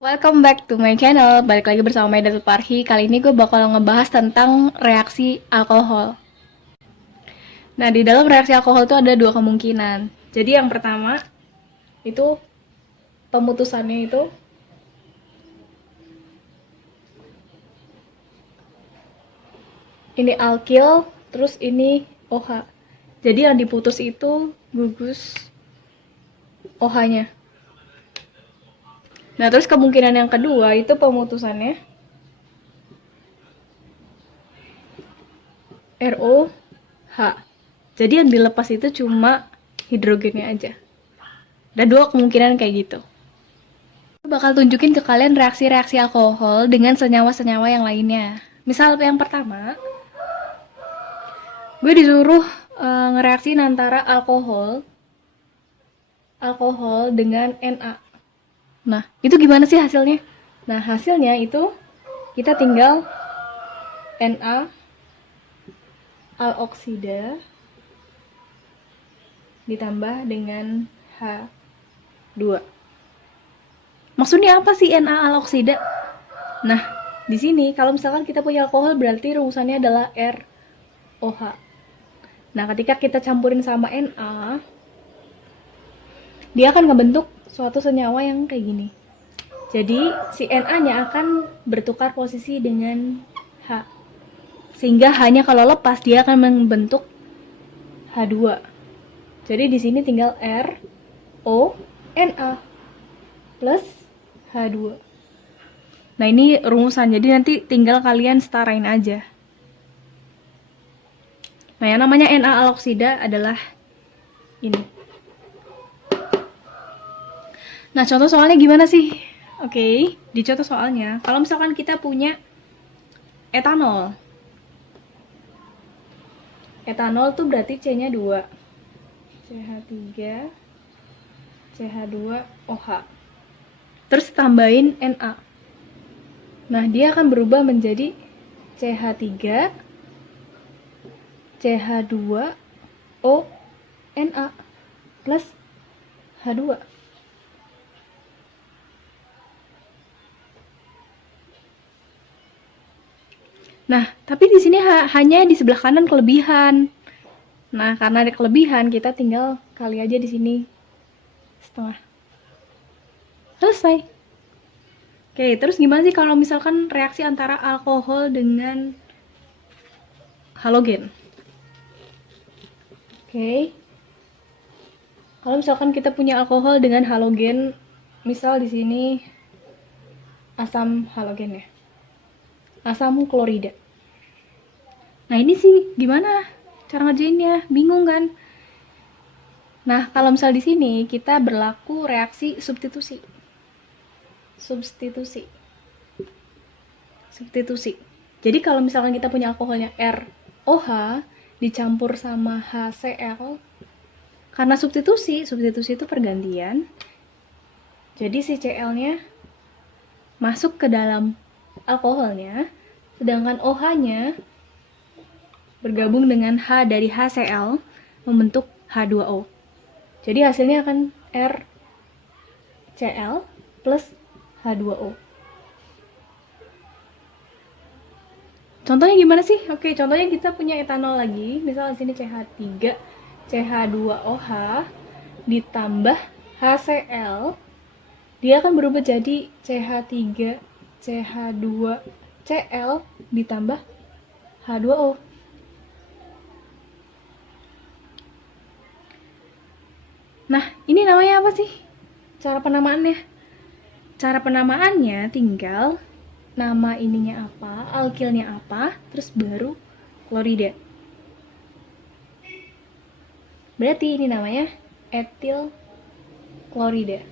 Welcome back to my channel. Balik lagi bersama Maidatul Parhi. Kali ini gue bakal ngebahas tentang reaksi alkohol. Nah, di dalam reaksi alkohol itu ada dua kemungkinan. Jadi yang pertama itu pemutusannya itu ini alkil, terus ini OH. Jadi yang diputus itu gugus OH-nya. Nah, terus kemungkinan yang kedua itu pemutusannya ROH. Jadi yang dilepas itu cuma hidrogennya aja. Ada dua kemungkinan kayak gitu. Aku bakal tunjukin ke kalian reaksi-reaksi alkohol dengan senyawa-senyawa yang lainnya. Misal yang pertama, gue disuruh ngereaksiin antara alkohol dengan Na. Nah, itu gimana sih hasilnya? Nah, hasilnya itu kita tinggal Na aloksida ditambah dengan H2. Maksudnya apa sih Na aloksida? Nah, di sini kalau misalkan kita punya alkohol berarti rumusannya adalah ROH. Nah, ketika kita campurin sama Na, dia akan ngebentuk suatu senyawa yang kayak gini. Jadi, si Na-nya akan bertukar posisi dengan H. Sehingga hanya kalau lepas dia akan membentuk H2. Jadi di sini tinggal RONA plus H2. Nah, ini rumusan. Jadi nanti tinggal kalian setarain aja. Nah, yang namanya Na aloksida adalah ini. Nah, contoh soalnya gimana sih? Oke, di contoh soalnya, kalau misalkan kita punya etanol. Etanol tuh berarti C-nya 2. CH3, CH2OH. Terus tambahin Na. Nah, dia akan berubah menjadi CH3, CH2ONa plus H2. Nah, tapi di sini hanya di sebelah kanan kelebihan. Nah, karena ada kelebihan, kita tinggal kali aja di sini setengah. Selesai. Oke, terus gimana sih kalau misalkan reaksi antara alkohol dengan halogen? Oke. Kalau misalkan kita punya alkohol dengan halogen, misal di sini asam halogen ya. Asam klorida. Nah, ini sih gimana cara ngerjainnya? Bingung kan? Nah, kalau misal di sini kita berlaku reaksi substitusi. Substitusi. Jadi kalau misalkan kita punya alkoholnya ROH dicampur sama HCl, karena substitusi itu pergantian. Jadi si Cl-nya masuk ke dalam alkoholnya, sedangkan OH-nya bergabung dengan H dari HCl membentuk H2O. Jadi hasilnya akan RCl plus H2O. Contohnya gimana sih? Oke, contohnya kita punya etanol lagi. Misal di sini CH3, CH2OH ditambah HCl. Dia akan berubah jadi CH3, CH2Cl ditambah H2O. Nah, ini namanya apa sih? Cara penamaannya? Cara penamaannya tinggal nama ininya apa, alkilnya apa, terus baru klorida. Berarti ini namanya etil klorida.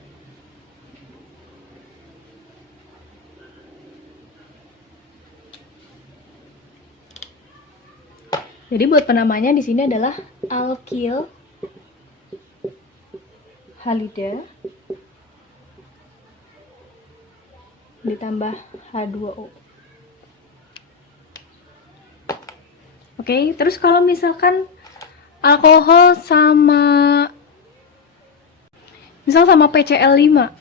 Jadi buat penamanya di sini adalah alkil halida ditambah H2O. Oke, terus kalau misalkan alkohol sama misal sama PCl5.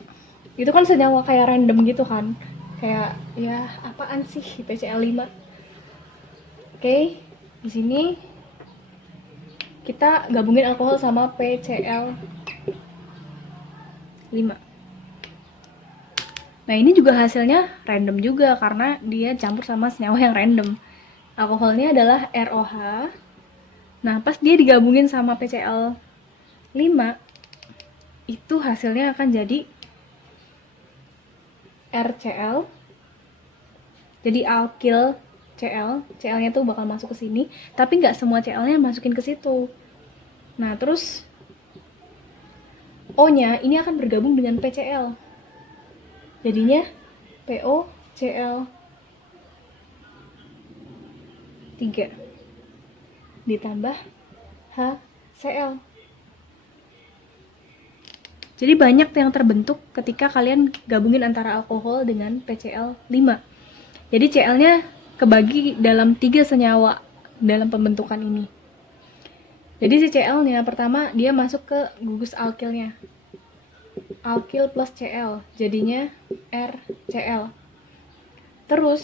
Itu kan senyawa kayak random gitu kan. Kayak ya apaan sih PCl5. Oke, di sini kita gabungin alkohol sama PCl5. Nah, ini juga hasilnya random juga karena dia campur sama senyawa yang random. Alkoholnya adalah ROH. Nah, pas dia digabungin sama PCl5, itu hasilnya akan jadi RCl. Jadi alkyl Cl, Cl-nya tuh bakal masuk ke sini, tapi nggak semua Cl-nya masukin ke situ. Nah, terus O-nya ini akan bergabung dengan PCl. Jadinya POCl 3 ditambah HCl. Jadi banyak yang terbentuk ketika kalian gabungin antara alkohol dengan PCl5. Jadi Cl-nya kebagi dalam 3 senyawa dalam pembentukan ini. Jadi si Cl-nya pertama dia masuk ke gugus alkilnya. Alkyl plus Cl, jadinya RCl. Terus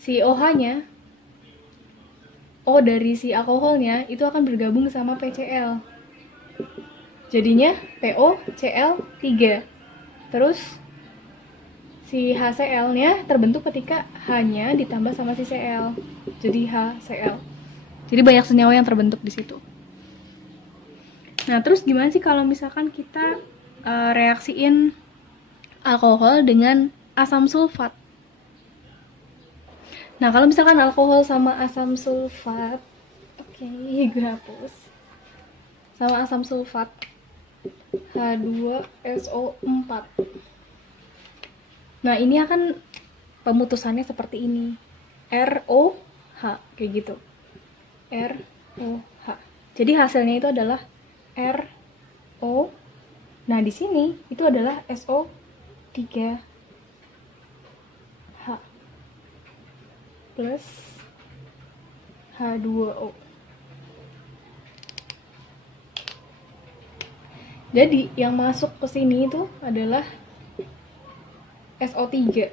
si OH-nya, O dari si alkoholnya itu akan bergabung sama PCl. Jadinya POCl3. Terus si HCl-nya terbentuk ketika H-nya ditambah sama si Cl. Jadi HCl. Jadi banyak senyawa yang terbentuk di situ. Nah, terus gimana sih kalau misalkan kita reaksiin alkohol dengan asam sulfat? Nah, kalau misalkan alkohol sama asam sulfat, oke, gue hapus. Sama asam sulfat, H2SO4. Nah, ini akan pemutusannya seperti ini. ROH, kayak gitu. ROH. Jadi hasilnya itu adalah RO. Nah, di sini itu adalah SO3H plus H2O. Jadi yang masuk ke sini itu adalah SO3.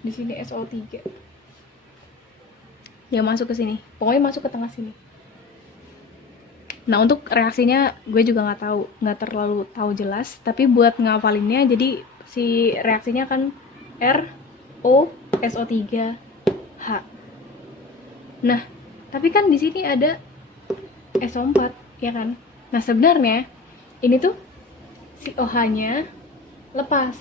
Di sini SO3. Yang masuk ke sini. Pokoknya masuk ke tengah sini. Nah, untuk reaksinya gue juga nggak terlalu tahu jelas, tapi buat ngapalinnya jadi si reaksinya kan ROSO3H. Nah, tapi kan di sini ada SO4, ya kan? Nah, sebenarnya ini tuh si OH-nya lepas.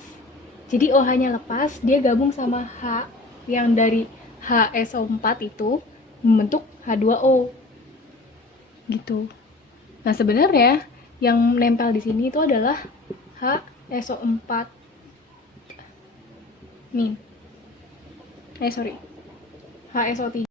Jadi OH-nya lepas, dia gabung sama H yang dari HSO4 itu membentuk H2O. Gitu. Nah, sebenarnya yang nempel di sini itu adalah HSO4 nih. HSO3.